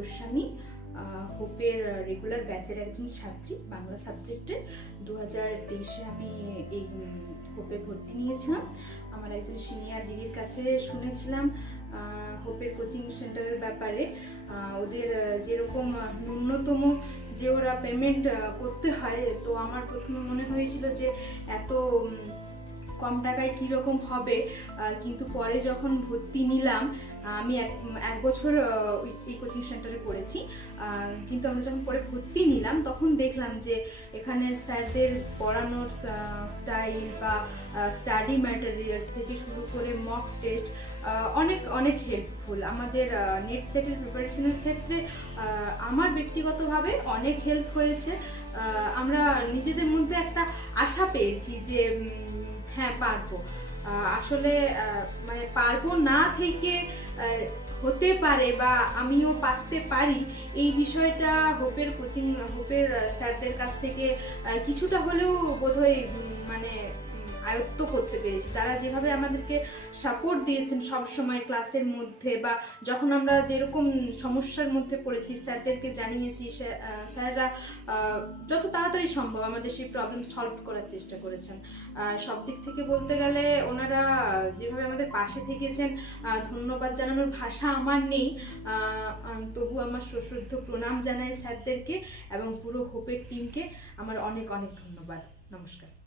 Goswami, হোপের regular ব্যাচের একজন ছাত্রী, বাংলা সাবজেক্টের। 2023-এ আমি এই হোপে ভর্তি নিয়েছিলাম। আমার একজন সিনিয়র দিদির কাছে শুনেছিলাম হোপের কোচিং সেন্টারের ব্যাপারে। ওদের যেরকম ন্যূনতম যে ওরা পেমেন্ট করতে হয়, তো আমার প্রথমে মনে হয়েছিল যে এত কম টাকায় কীরকম হবে, কিন্তু পরে যখন ভর্তি নিলাম, আমি এক বছর এই কোচিং সেন্টারে পড়েছি, কিন্তু আমরা যখন পরে ভর্তি নিলাম তখন দেখলাম যে এখানের স্যারদের পড়ানোর স্টাইল বা স্টাডি ম্যাটেরিয়ালস থেকে শুরু করে মক টেস্ট অনেক অনেক হেল্পফুল। আমাদের নেট সেটের প্রিপারেশনের ক্ষেত্রে আমার ব্যক্তিগতভাবে অনেক হেল্প হয়েছে। আমরা নিজেদের মধ্যে একটা আশা পেয়েছি যে হ্যাঁ পারবো। আসলে মানে পারবো না থেকে হতে পারে বা আমিও পারতে পারি, এই বিষয়টা হোপের স্যারদের কাছ থেকে কিছুটা হলেও বোধহয় মানে আয়ত্ত করতে পেরেছি। তারা যেভাবে আমাদেরকে সাপোর্ট দিয়েছেন সব সময় ক্লাসের মধ্যে, বা যখন আমরা যেরকম সমস্যার মধ্যে পড়েছি স্যারদেরকে জানিয়েছি, স্যাররা যত তাড়াতাড়ি সম্ভব আমাদের সেই প্রবলেম সলভ করার চেষ্টা করেছেন। সব দিক থেকে বলতে গেলে ওনারা যেভাবে আমাদের পাশে থেকেছেন, ধন্যবাদ জানানোর ভাষা আমার নেই। তবু আমার সশ্রদ্ধ প্রণাম জানাই স্যারদেরকে এবং পুরো হোপের টিমকে আমার অনেক অনেক ধন্যবাদ। নমস্কার।